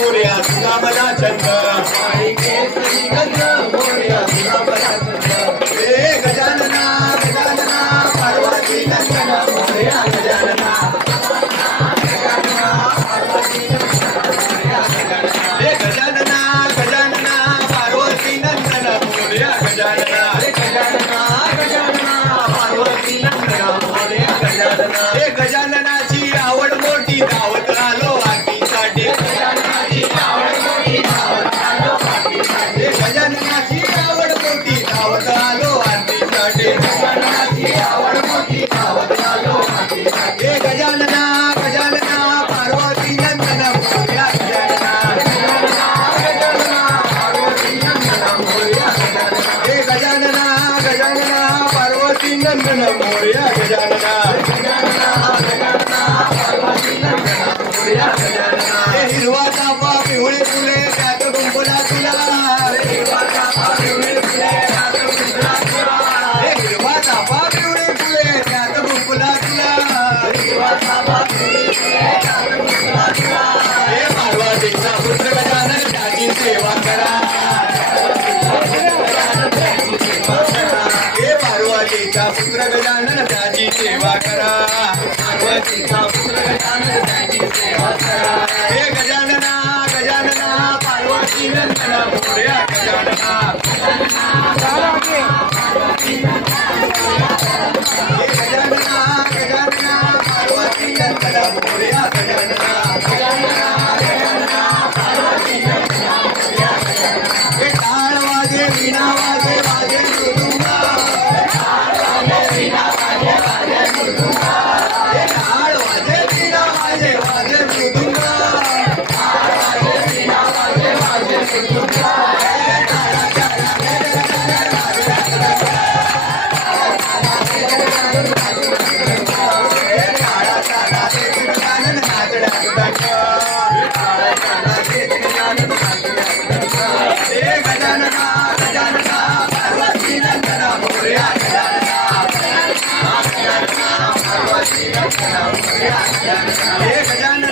मोरया तुझा मला छंद माळिकेतली गंध मोरया तुझा मला छंद हे गजानना गजानना पार्वती नंदन मोरया गजानना हे गजानना गजानना पार्वती नंदन मोरया गजानना हे गजानना गजानना पार्वती नंदन मोरया गजानना हे गजाननाची आवड मोठी धावत आलो आरतीसाठी गजाननाची आवड मोठी धावत आलो आरतीसाठी गजाननाची आवड मोठी धावत आलो आरतीसाठी गजाननाची आवड मोठी धावत आलो आरतीसाठी हे गजानना गजानना पार्वती नंदन मोरया गजानना गजानना पार्वती नंदन मोरया गजानना हे गजानना गजानना पार्वती नंदन मोरया गजानना हे हिरवा चाफा पिवळे फुले त्यात गुंफला तुला हे हिरवा चाफा पिवळे फुले त्यात गुंफला तुला हे हिरवा चाफा पिवळे फुले त्यात गुंफला तुला हिरवा चाफा पिवळे फुले त्यात गुंफला तुला हे पार्वतीचा पुत्र गजानन त्याची सेवा करा हे पार्वतीचा पुत्र गजानन त्याची सेवा करा पार्वतीचा पुत्र गजानन त्याची सेवा करा हे गजानना गजानना पार्वती नंदन मोरया गजानना हे गजानना गजानना पार्वती नंदन मोरया गजानना हे टाळ वाजे वीणा वाजे वाजे मृदुंगा हे टाळ वाजे वीणा वाजे मृदुंगा हे टाळ वाजे वीणा वाजे मृदुंगा टाळ वाजे वीणा वाजे मृदुंगा हे टाळा टाळा हे टाळा टाळा हे गजानन नाचड्या हे गजानना गजानना पार्वती नंदन मोरया गजानना गजानना पार्वती नंदन मोरया गजानना हे गजानना